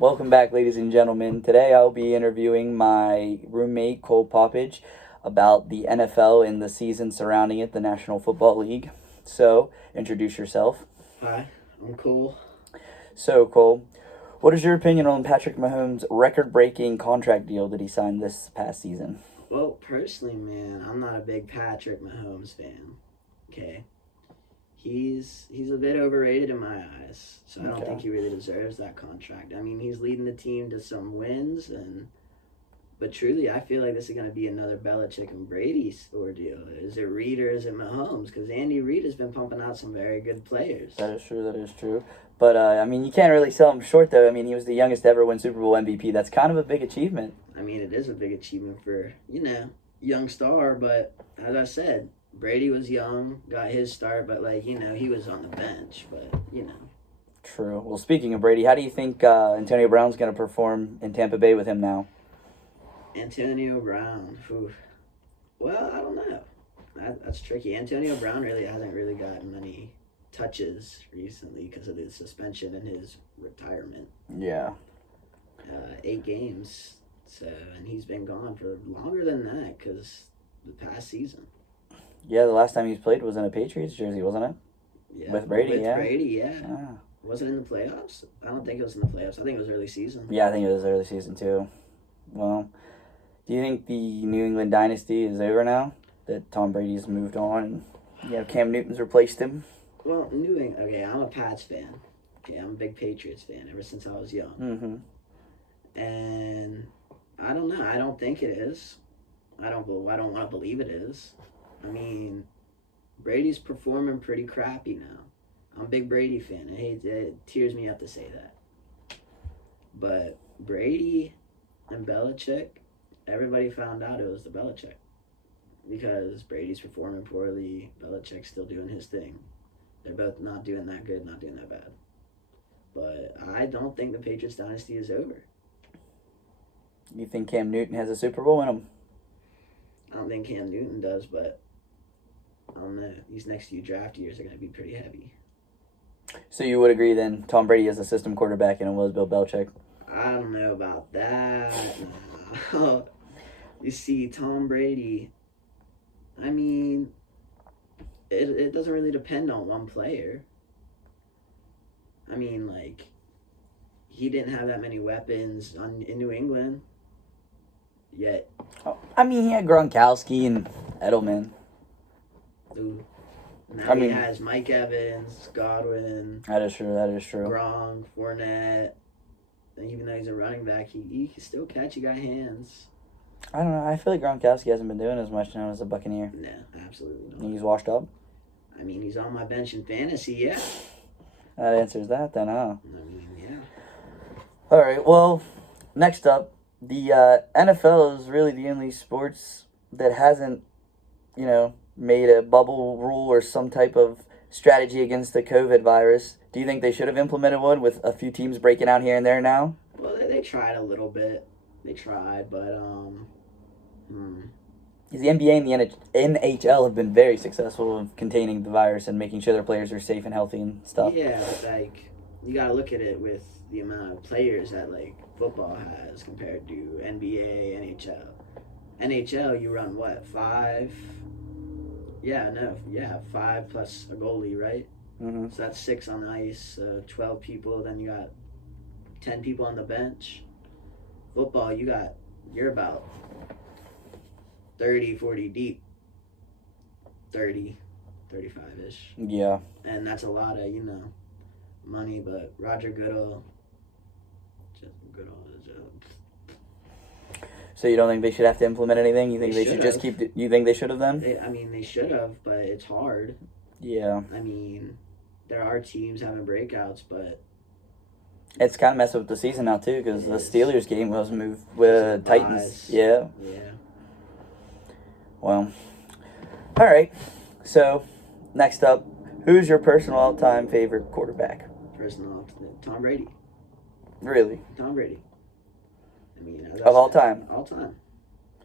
Welcome back, ladies and gentlemen. Today I'll be interviewing my roommate, Cole Poppage, about the NFL and the season surrounding it, the National Football League. So, introduce yourself. Hi, I'm Cole. So, Cole, what is your opinion on Patrick Mahomes' record-breaking contract deal that he signed this past season? Well, personally, man, I'm not a big Patrick Mahomes fan. Okay, he's a bit overrated in my eyes, so I don't think he really deserves that contract. I mean, he's leading the team to some wins, but truly, I feel like this is going to be another Belichick and Brady ordeal. Is it Reid or is it Mahomes? Because Andy Reid has been pumping out some very good players. That is true. That is true. But I mean, you can't really sell him short, though. I mean, he was the youngest to ever win Super Bowl MVP. That's kind of a big achievement. I mean, it is a big achievement for young star. But as I said, Brady was young, got his start, but he was on the bench. But True. Well, speaking of Brady, how do you think Antonio Brown's going to perform in Tampa Bay with him now? Antonio Brown. Whew. Well, I don't know. That's tricky. Antonio Brown really hasn't really gotten many touches recently because of his suspension and his retirement. Yeah. 8 games. So, and he's been gone for longer than that because the past season. Yeah, the last time he's played was in a Patriots jersey, wasn't it? Yeah. With Brady, With yeah. Brady, yeah. Ah. Was it in the playoffs? I don't think it was in the playoffs. I think it was early season. Yeah, I think it was early season too. Well, do you think the New England dynasty is over now? That Tom Brady's moved on and Cam Newton's replaced him? Well, okay, I'm a Pats fan. Okay, I'm a big Patriots fan ever since I was young. Mm-hmm. And I don't know. I don't think it is. I don't want to believe it is. I mean, Brady's performing pretty crappy now. I'm a big Brady fan. It tears me up to say that. But Brady and Belichick, everybody found out it was the Belichick. Because Brady's performing poorly, Belichick's still doing his thing. They're both not doing that good, not doing that bad. But I don't think the Patriots dynasty is over. You think Cam Newton has a Super Bowl in him? I don't think Cam Newton does, but I don't know. These next few draft years are going to be pretty heavy. So you would agree then Tom Brady is a system quarterback and it was Bill Belichick? I don't know about that. No. You see, Tom Brady, I mean, it doesn't really depend on one player. I mean, he didn't have that many weapons in New England yet. Oh, I mean, he had Gronkowski and Edelman. Dude. Now he has Mike Evans, Godwin. That is true. Gronk, Fournette. And even though he's a running back, he can still catch. He got hands. I don't know. I feel like Gronkowski hasn't been doing as much now as a Buccaneer. No, absolutely not. He's washed up? I mean, he's on my bench in fantasy, yeah. That answers that then, huh? I mean, yeah. All right, well, next up, the NFL is really the only sports that hasn't, made a bubble rule or some type of strategy against the COVID virus. Do you think they should have implemented one with a few teams breaking out here and there now? Well, they tried a little bit. They tried, but Because the NBA and the NHL have been very successful in containing the virus and making sure their players are safe and healthy and stuff. Yeah, you gotta look at it with the amount of players that football has compared to NBA, NHL. NHL, you run what, 5? Yeah, 5 plus a goalie, right? Mm-hmm. So that's 6 on the ice, 12 people. Then you got 10 people on the bench. Football, you're about 30, 40 deep. 30, 35-ish. Yeah. And that's a lot of, money, but Roger Goodell, just Goodell is So you don't think they should have to implement anything? You think they should just keep? You think they should have then? They should have, but it's hard. Yeah. I mean, there are teams having breakouts, but it's kind of messing with the season now too, because the Steelers game was moved with Titans. Yeah. Yeah. Well. All right. So, next up, who's your personal all-time favorite quarterback? Tom Brady. Really? Tom Brady. I mean, of all time? All time.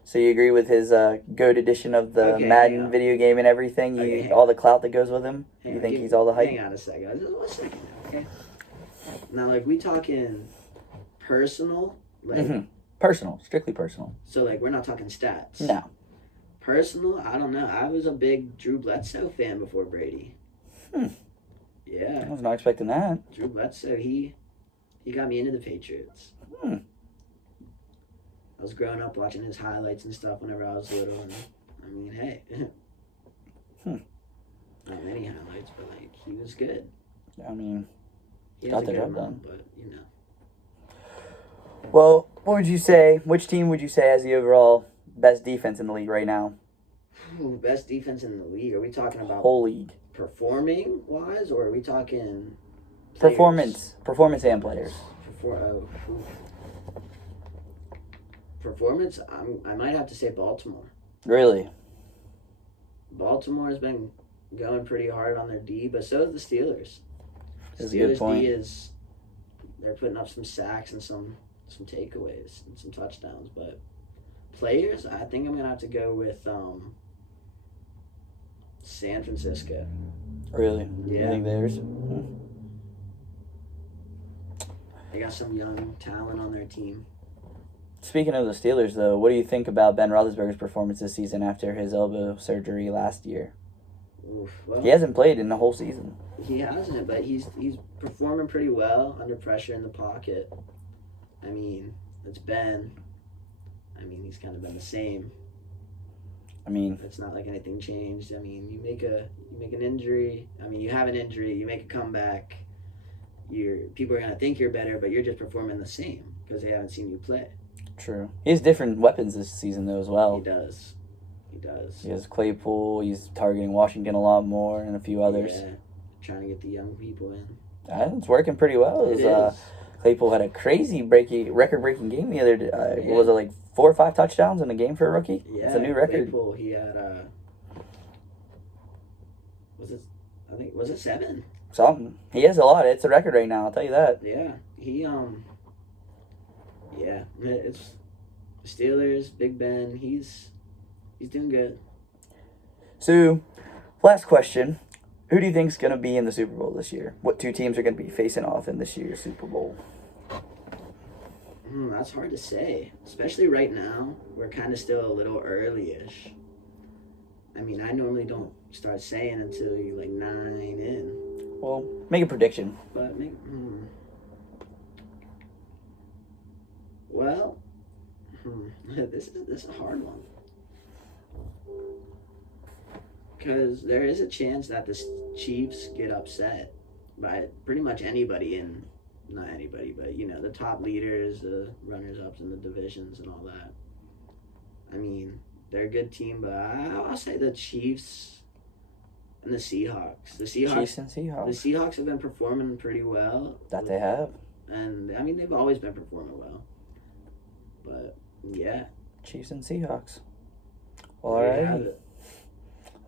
So you agree with his GOAT edition of the Madden video game and everything? All the clout that goes with him? You think he's all the hype? Hang on a second. Just 1 second. Okay. Now, we talking personal, like Personal, strictly personal. so like we're not talking stats. No. Personal, I don't know. I was a big Drew Bledsoe fan before Brady. I Yeah, was not expecting that. Drew Bledsoe, he got me into the Patriots. Hmm. I was growing up watching his highlights and stuff whenever I was little, and I mean, hey, not many highlights, but like he was good. I mean, He Got has a the good job run, done. but you know. well, what would you say? Which team would you say has the overall best defense in the league right now? Ooh, best defense in the league. Are we talking about Whole league. performing wise, or are we talking players? Performance and players. Performance. I might have to say Baltimore. Really? Baltimore has been going pretty hard on their D, but so is the Steelers. That's a good point. D is they're putting up some sacks and some takeaways and some touchdowns, but players, I think I'm gonna have to go with San Francisco. Really? Yeah. I think theirs. They got some young talent on their team. Speaking of the Steelers, though, what do you think about Ben Roethlisberger's performance this season after his elbow surgery last year? Oof, well, He hasn't played in the whole season. he hasn't, but he's performing pretty well under pressure in the pocket. I mean, it's Ben. I mean, he's kind of been the same. I mean, It's not like anything changed. I mean, you make an injury. I mean, you have an injury. You make a comeback. People are gonna think you're better, but you're just performing the same because they haven't seen you play. true. He has different weapons this season, though, as well. He does. He does. He has Claypool. He's targeting Washington a lot more, and a few others. Yeah, trying to get the young people in. It's working pretty well. It is. Claypool had a crazy record-breaking game the other day. Yeah. Was it like 4 or 5 touchdowns in a game for a rookie? Yeah, It's a new record. Claypool, he had was it 7? Something. He has a lot. It's a record right now. I'll tell you that. Yeah, it's Steelers, Big Ben. He's doing good. So, last question. Who do you think's going to be in the Super Bowl this year? What 2 teams are going to be facing off in this year's Super Bowl? That's hard to say, especially right now. We're kind of still a little early-ish. I mean, I normally don't start saying until you're like 9 in. Well, make a prediction. But well, this is a hard one. Because there is a chance that the Chiefs get upset by pretty much anybody not anybody, but the top leaders, the runners-ups in the divisions and all that. I mean, they're a good team, but I'll say the Chiefs and the Seahawks. Chiefs and Seahawks. The Seahawks have been performing pretty well. That they have. And, I mean, they've always been performing well. But, yeah. Chiefs and Seahawks. All There you right. have it.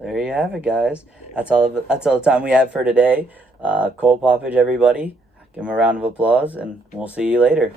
There you have it, guys. That's all the time we have for today. Cole Poppage, everybody. Give him a round of applause, and we'll see you later.